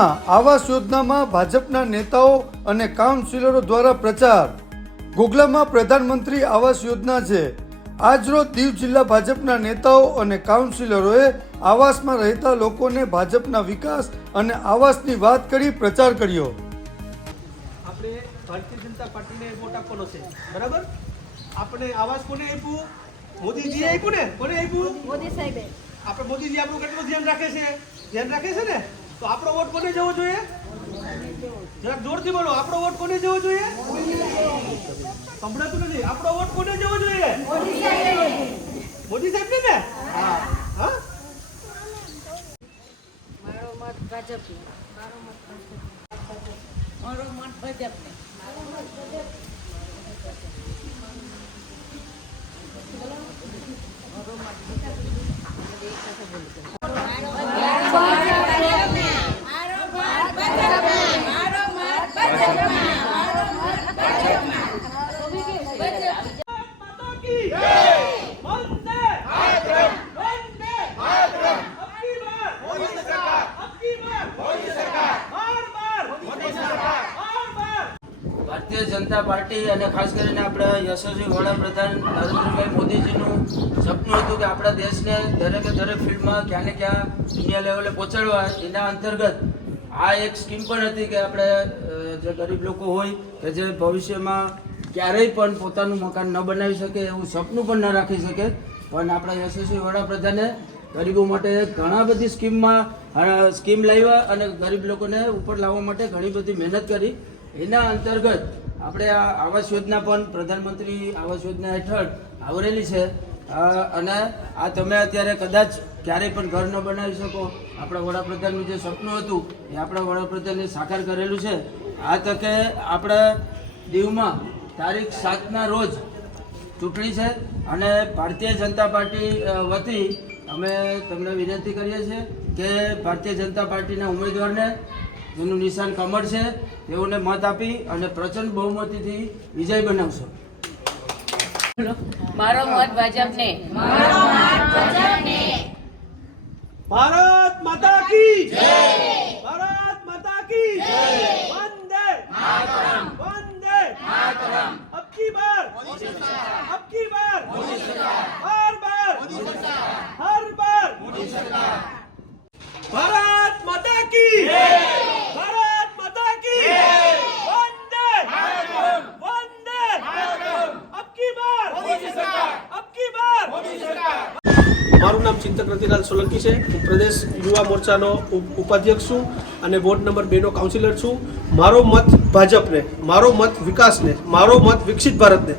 દીવમાં આવાસ યોજનામાં ભાજપના નેતાઓ અને કાઉન્સિલરો દ્વારા પ્રચાર। ઘોઘલામાં પ્રધાનમંત્રી આવાસ યોજના છે। આજરોજ દીવ જિલ્લા ભાજપના નેતાઓ અને કાઉન્સિલરોએ આવાસમાં રહેતા લોકોને ભાજપના વિકાસ અને આવાસની વાત કરી પ્રચાર કર્યો। આપણે ભારતીય જનતા પાર્ટીને વોટ આપવાનો છે, બરાબર? આપણે આવાસ કોને આપ્યું? મોદીજી આપ્યું ને? કોને આપ્યું? મોદી સાહેબે। આપણે મોદીજી આપણું કેટલું ધ્યાન રાખે છે? ધ્યાન રાખે છે ને? તો આપણો વોટ કોને જવો જોઈએ? જરાક જોરથી બોલો, આપણો વોટ કોને જવો જોઈએ? સંભળાતું નથી। આપણો વોટ કોને જવો જોઈએ? મોદી સાહેબ ને? હા હા। મારો મત ભાજપને। મારો મત ભાજપને। ભારતીય જનતા પાર્ટી અને ખાસ કરીને આપણા યશસ્વી વડાપ્રધાન નરેન્દ્રભાઈ મોદીજીનું સપનું હતું કે આપણા દેશને દરેકે દરેક ફિલ્ડમાં ક્યાં ને ક્યાં દુનિયા લેવલે પહોંચાડવા। એના અંતર્ગત આ એક સ્કીમ પણ હતી કે આપણે જે ગરીબ લોકો હોય કે જે ભવિષ્યમાં ક્યારેય પણ પોતાનું મકાન ન બનાવી શકે, એવું સપનું પણ ન રાખી શકે, પણ આપણા યશસ્વી વડાપ્રધાને ગરીબો માટે ઘણા બધી સ્કીમ લાવ્યા અને ગરીબ લોકોને ઉપર લાવવા માટે ઘણી બધી મહેનત કરી। એના અંતર્ગત આપણે આ આવાસ યોજના પણ પ્રધાનમંત્રી આવાસ યોજના હેઠળ આવરેલી છે। અને આ તમે અત્યારે કદાચ ક્યારેય પણ ઘર ન બનાવી શકો, આપણા વડાપ્રધાનનું જે સપનું હતું એ આપણા વડાપ્રધાને સાકાર કરેલું છે। આ તકે આપણા દીવમાં તારીખ 7ના રોજ ચૂંટણી છે અને ભારતીય જનતા પાર્ટી વતી અમે તમને વિનંતી કરીએ છીએ કે ભારતીય જનતા પાર્ટીના ઉમેદવારને જેનું નિશાન કમળ છે તેઓને મત આપી અને પ્રચંડ બહુમતીથી વિજય બનાવશો। મારો મત ભાજપને। ભારત માતા કી જય। ભારત માતા કી જય। વંદે માતરમ। વંદે માતરમ। અબ की बार मोदी सरकार। अब की बार मोदी सरकार। हर बार मोदी सरकार। हर बार मोदी सरकार। भारत माता की जय। भारत माता की जय। वंदे मातरम। वंदे मातरम। अब की बार मोदी सरकार। अब की बार मोदी सरकार। મારું નામ ચિંતક રતિલાલ સોલંકી છે। હું પ્રદેશ યુવા મોરચાનો ઉપાધ્યક્ષ છું અને વોર્ડ નંબર 2 નો કાઉન્સિલર છું। મારો મત ભાજપને, મારો મત વિકાસને, મારો મત વિકસિત ભારતને।